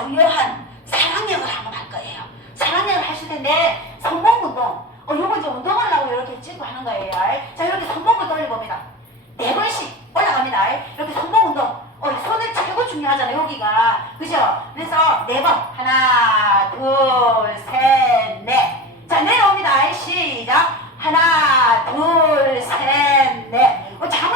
중요한 사랑력을 한번 할 거예요. 사랑력을 하실 텐데 성공운동. 어, 요거 이제 운동하려고 이렇게 찍고 하는 거예요. 자, 이렇게 손목을 돌려봅니다. 네 번씩 올라갑니다. 이렇게 손목 운동. 어, 손을 최고 중요하잖아요, 여기가. 그죠? 그래서 네 번. 하나, 둘, 셋, 넷. 자, 내려옵니다. 시작. 하나, 둘, 셋, 넷. 어, 잘못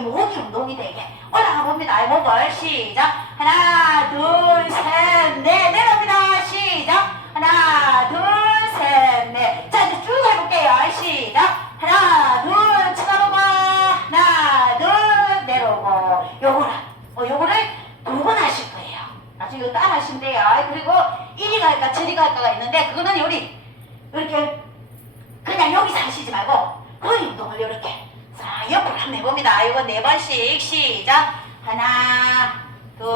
모르게 목이 운동이 되게 올라가 봅니다. 목을 시작. 하나, 둘, 셋, 넷. 내려옵니다. 시작. 하나, 둘, 셋, 넷. 자, 이제 쭉 해볼게요. 시작. 하나, 둘, 쳐다보고. 하나, 둘, 내려오고. 요거를, 어, 요거를 두번 하실 거예요. 나중에 이거 따라 하시면 돼요. 그리고 이리 갈까, 저리 갈까가 있는데, 그거는 요리, 이렇게 그냥 여기서 하시지 말고 허리 운동을 이렇게 자 옆으로 한번 해봅니다. 이거 네 번씩 시작 하나 둘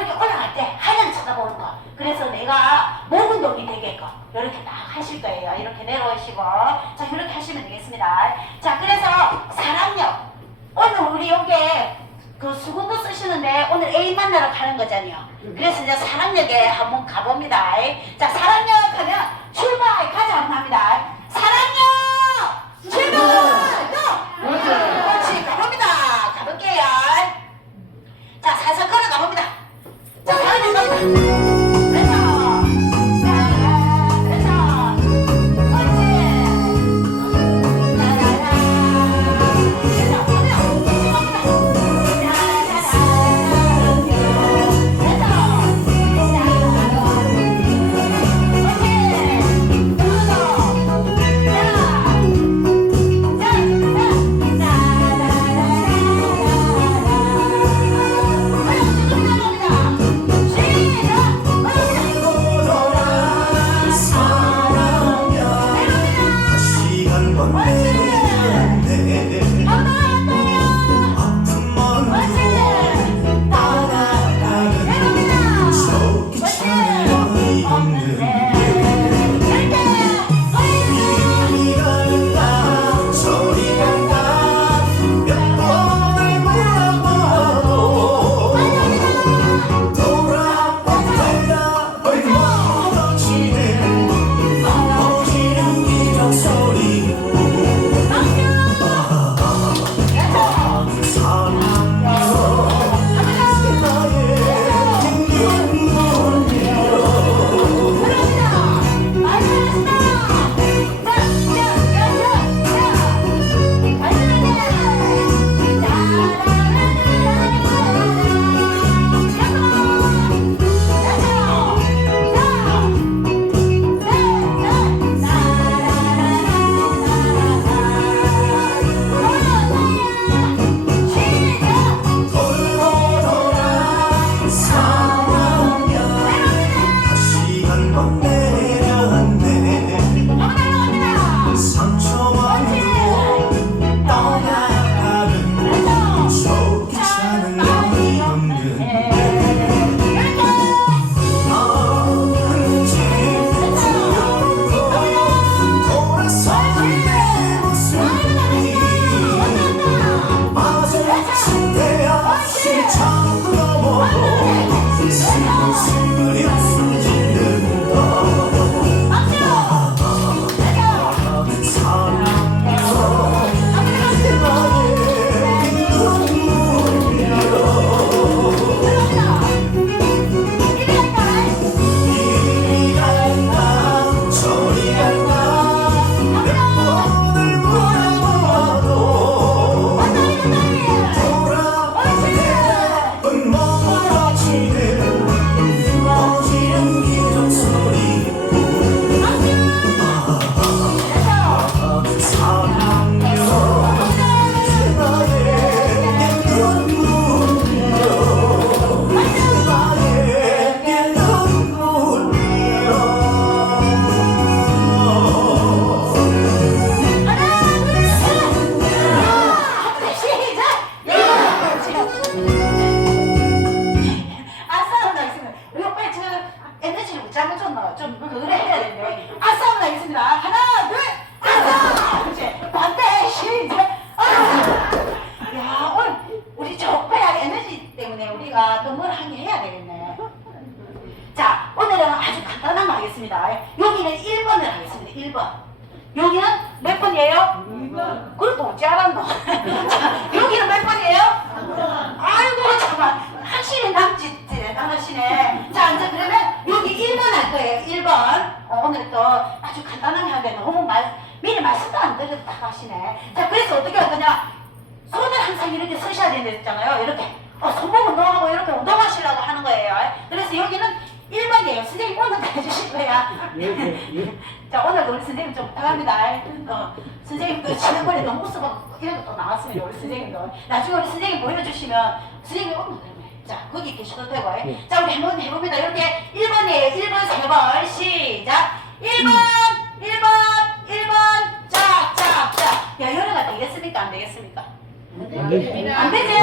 이렇게 올라갈 때 하늘 쳐다보는 거. 그래서 내가 목 운동이 되게끔 이렇게 딱 하실 거예요. 이렇게 내려오시고 자 이렇게 하시면 되겠습니다. 자 그래서 사랑력 오늘 우리 여기에 그 수건도 쓰시는데 오늘 애인 만나러 가는 거잖아요. 그래서 이제 사랑역에 한번 가봅니다. 자 사랑역 하면 출발 가자 한번 합니다. 사랑역 출발 하겠습니다. 여기는 1번을 하겠습니다. 1번. 여기는 몇 번이에요? 2번. 그래도 어찌 알았노? 자, 여기는 몇 번이에요? 아이고, 잠깐. 확실히 남짓 대단하시네. 자, 이제 그러면 여기 1번 할 거예요. 1번. 어, 오늘 또 아주 간단하게 하는데 너무 말, 미리 말씀도 안 드려도 다 하시네. 자, 그래서 어떻게 할 거냐? 손을 항상 이렇게 쓰셔야 된다잖아요. 이렇게. 어, 손목 운동하고 이렇게 운동하시라고 하는 거예요. 그래서 여기는 1번이에요. 선생님 오늘 다 해주실 거야. 자, 오늘도 우리 선생님 좀 부탁합니다. 어, 선생님도 지난번에 너무 웃어갖고 이런 거또 나왔습니다. 우리 선생님도. 나중에 우리 선생님 보여주시면 선생님 오늘 그러면. 자, 거기 계셔도 되고. 자, 우리 한번 해봅니다. 이렇게 1번이에요. 1번, 3번. 시작. 1번, 1번, 1번. 자, 자, 자. 야, 열애가 되겠습니까? 안 되겠습니까? 안 되지.